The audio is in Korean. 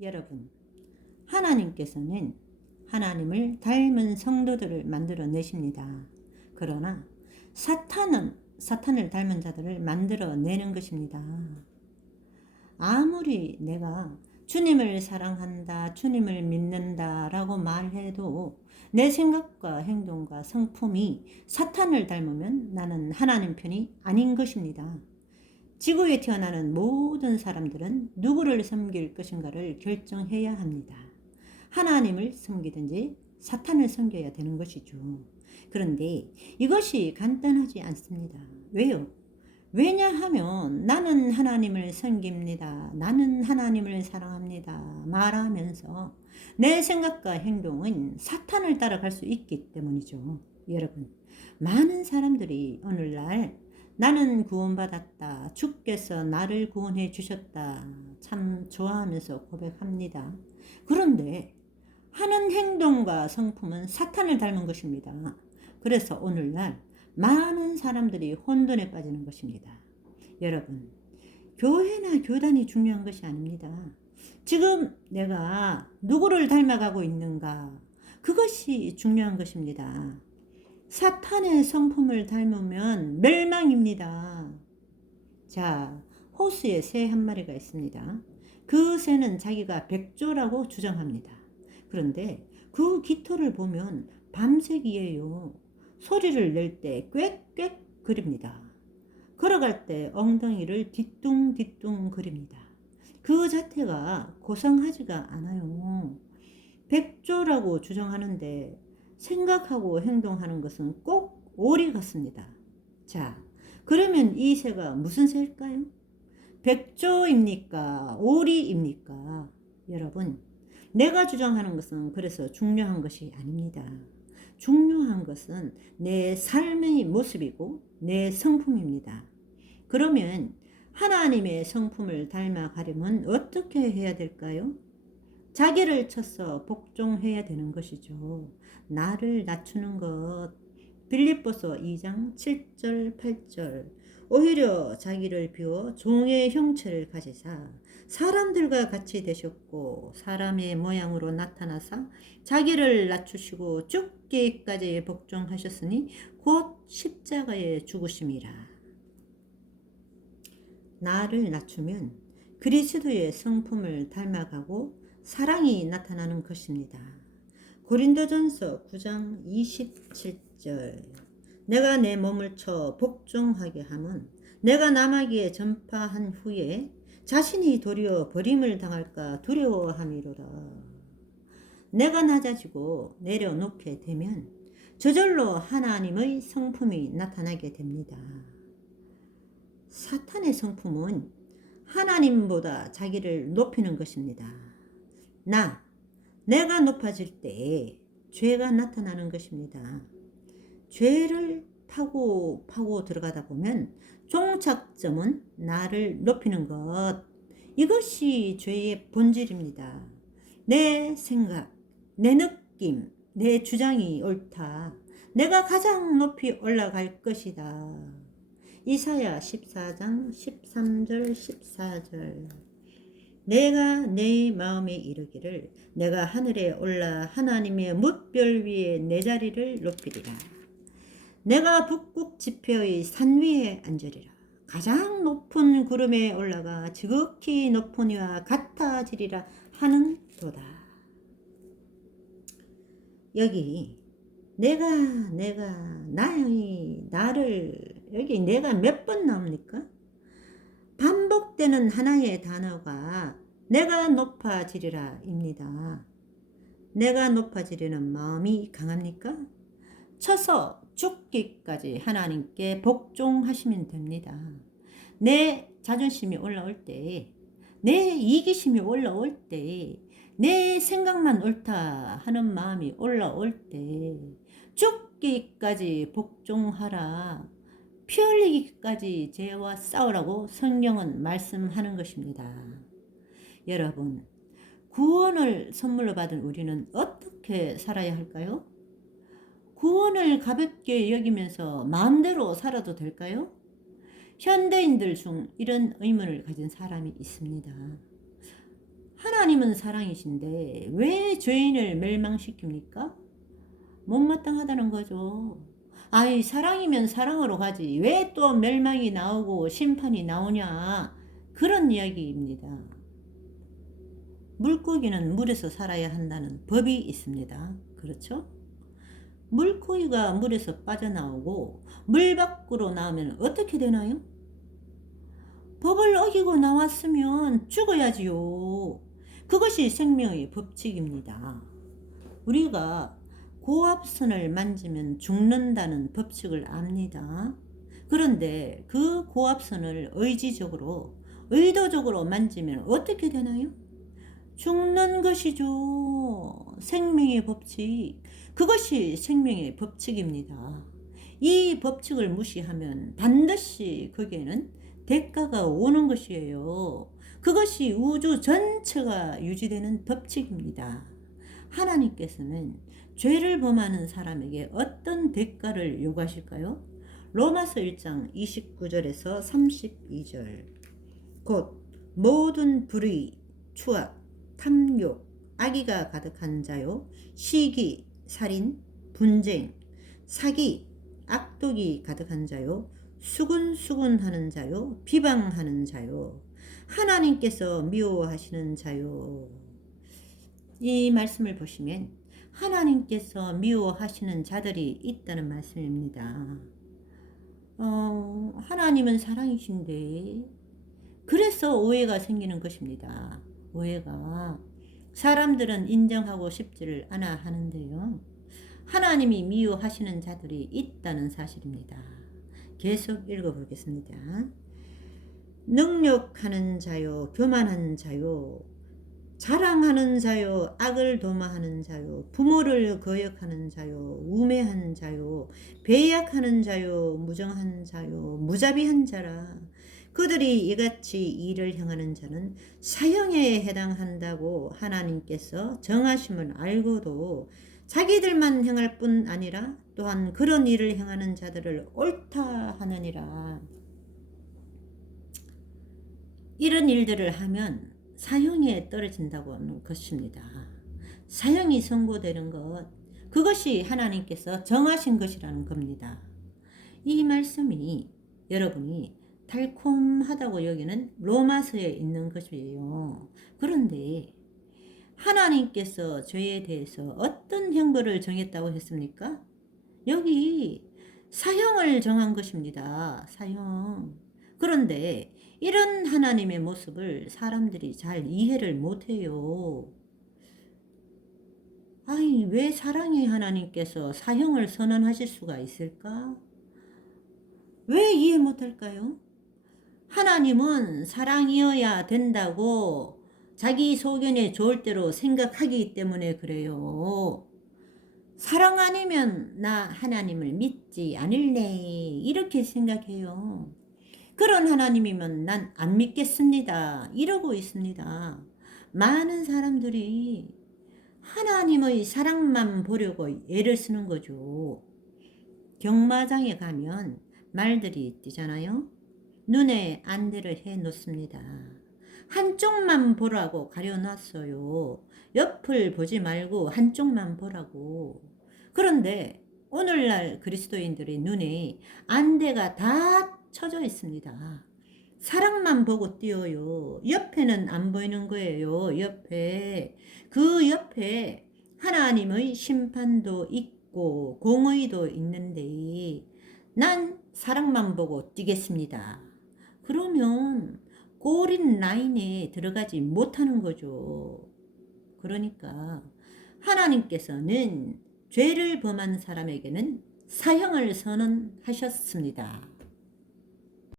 여러분, 하나님께서는 하나님을 닮은 성도들을 만들어내십니다. 그러나 사탄은 사탄을 닮은 자들을 만들어내는 것입니다. 아무리 내가 주님을 사랑한다, 주님을 믿는다 라고 말해도 내 생각과 행동과 성품이 사탄을 닮으면 나는 하나님 편이 아닌 것입니다. 지구에 태어나는 모든 사람들은 누구를 섬길 것인가를 결정해야 합니다. 하나님을 섬기든지 사탄을 섬겨야 되는 것이죠. 그런데 이것이 간단하지 않습니다. 왜요? 왜냐하면 나는 하나님을 섬깁니다. 나는 하나님을 사랑합니다. 말하면서 내 생각과 행동은 사탄을 따라갈 수 있기 때문이죠. 여러분, 많은 사람들이 오늘날 나는 구원받았다. 주께서 나를 구원해 주셨다. 참 좋아하면서 고백합니다. 그런데 하는 행동과 성품은 사탄을 닮은 것입니다. 그래서 오늘날 많은 사람들이 혼돈에 빠지는 것입니다. 여러분, 교회나 교단이 중요한 것이 아닙니다. 지금 내가 누구를 닮아가고 있는가? 그것이 중요한 것입니다. 사탄의 성품을 닮으면 멸망입니다. 자, 호수에 새 한 마리가 있습니다. 그 새는 자기가 백조라고 주장합니다. 그런데 그 깃털을 보면 밤색이에요. 소리를 낼 때 꽥꽥 거립니다. 걸어갈 때 엉덩이를 뒤뚱뒤뚱 거립니다. 그 자태가 고상하지가 않아요. 백조라고 주장하는데 생각하고 행동하는 것은 꼭 오리 같습니다. 자, 그러면 이 새가 무슨 새일까요? 백조입니까? 오리입니까? 여러분, 내가 주장하는 것은 그래서 중요한 것이 아닙니다. 중요한 것은 내 삶의 모습이고 내 성품입니다. 그러면 하나님의 성품을 닮아가려면 어떻게 해야 될까요? 자기를 쳐서 복종해야 되는 것이죠. 나를 낮추는 것. 빌립보서 2장 7절 8절. 오히려 자기를 비워 종의 형체를 가지사 사람들과 같이 되셨고 사람의 모양으로 나타나사 자기를 낮추시고 죽기까지 복종하셨으니 곧 십자가에 죽으심이라. 나를 낮추면 그리스도의 성품을 닮아가고 사랑이 나타나는 것입니다. 고린도전서 9장 27절. 내가 내 몸을 쳐 복종하게 함은 내가 남에게 전파한 후에 자신이 도리어 버림을 당할까 두려워함이로라. 내가 낮아지고 내려놓게 되면 저절로 하나님의 성품이 나타나게 됩니다. 사탄의 성품은 하나님보다 자기를 높이는 것입니다. 내가 높아질 때 죄가 나타나는 것입니다. 죄를 파고 들어가다 보면 종착점은 나를 높이는 것. 이것이 죄의 본질입니다. 내 생각, 내 느낌, 내 주장이 옳다. 내가 가장 높이 올라갈 것이다. 이사야 14장 13절 14절. 내가 내 마음에 이르기를 내가 하늘에 올라 하나님의 뭇별 위에 내 자리를 높이리라. 내가 북극 지표의 산 위에 앉으리라. 가장 높은 구름에 올라가 지극히 높은 이와 같아지리라 하는 도다. 여기 나를 여기 내가 몇 번 나옵니까? 반복되는 하나의 단어가 내가 높아지리라 입니다. 내가 높아지려는 마음이 강합니까? 쳐서 죽기까지 하나님께 복종하시면 됩니다. 내 자존심이 올라올 때, 내 이기심이 올라올 때, 내 생각만 옳다 하는 마음이 올라올 때 죽기까지 복종하라. 피 흘리기까지 죄와 싸우라고 성경은 말씀하는 것입니다. 여러분, 구원을 선물로 받은 우리는 어떻게 살아야 할까요? 구원을 가볍게 여기면서 마음대로 살아도 될까요? 현대인들 중 이런 의문을 가진 사람이 있습니다. 하나님 하나님은 사랑이신데 왜 죄인을 멸망시킵니까? 못마땅하다는 거죠. 아이, 사랑이면 사랑으로 가지. 왜 또 멸망이 나오고 심판이 나오냐. 그런 이야기입니다. 물고기는 물에서 살아야 한다는 법이 있습니다. 그렇죠? 물고기가 물에서 빠져나오고 물 밖으로 나오면 어떻게 되나요? 법을 어기고 나왔으면 죽어야지요. 그것이 생명의 법칙입니다. 우리가 고압선을 만지면 죽는다는 법칙을 압니다. 그런데 그 고압선을 의도적으로 만지면 어떻게 되나요? 죽는 것이죠. 생명의 법칙. 그것이 생명의 법칙입니다. 이 법칙을 무시하면 반드시 거기에는 대가가 오는 것이에요. 그것이 우주 전체가 유지되는 법칙입니다. 하나님께서는 죄를 범하는 사람에게 어떤 대가를 요구하실까요? 로마서 1장 29절에서 32절. 곧 모든 불의, 추악, 탐욕, 악의가 가득한 자요, 시기, 살인, 분쟁, 사기, 악독이 가득한 자요, 수군수군하는 자요, 비방하는 자요, 하나님께서 미워하시는 자요. 이 말씀을 보시면 하나님께서 미워하시는 자들이 있다는 말씀입니다. 하나님은 사랑이신데 그래서 오해가 생기는 것입니다. 오해가. 사람들은 인정하고 싶지를 않아 하는데요. 하나님이 미워하시는 자들이 있다는 사실입니다. 계속 읽어보겠습니다. 능욕하는 자요, 교만한 자요, 자랑하는 자요, 악을 도모하는 자요, 부모를 거역하는 자요, 우매한 자요, 배약하는 자요, 무정한 자요, 무자비한 자라. 그들이 이같이 일을 행하는 자는 사형에 해당한다고 하나님께서 정하심을 알고도 자기들만 행할 뿐 아니라 또한 그런 일을 행하는 자들을 옳다 하느니라. 이런 일들을 하면 사형에 떨어진다고 하는 것입니다. 사형이 선고되는 것, 그것이 하나님께서 정하신 것이라는 겁니다. 이 말씀이 여러분이 달콤하다고 여기는 로마서에 있는 것이에요. 그런데 하나님께서 죄에 대해서 어떤 형벌을 정했다고 했습니까? 여기 사형을 정한 것입니다. 사형. 그런데 이런 하나님의 모습을 사람들이 잘 이해를 못해요. 아니, 왜 사랑의 하나님께서 사형을 선언하실 수가 있을까? 왜 이해 못할까요? 하나님은 사랑이어야 된다고 자기 소견에 좋을 대로 생각하기 때문에 그래요. 사랑 아니면 나 하나님을 믿지 않을래. 이렇게 생각해요. 그런 하나님이면 난 안 믿겠습니다. 이러고 있습니다. 많은 사람들이 하나님의 사랑만 보려고 애를 쓰는 거죠. 경마장에 가면 말들이 뛰잖아요. 눈에 안대를 해 놓습니다. 한쪽만 보라고 가려놨어요. 옆을 보지 말고 한쪽만 보라고. 그런데 오늘날 그리스도인들의 눈에 안대가 다 쳐져 있습니다. 사랑만 보고 뛰어요. 옆에는 안 보이는 거예요. 그 옆에 하나님의 심판도 있고 공의도 있는데 난 사랑만 보고 뛰겠습니다. 그러면 꼬린 라인에 들어가지 못하는 거죠. 그러니까 하나님께서는 죄를 범한 사람에게는 사형을 선언하셨습니다.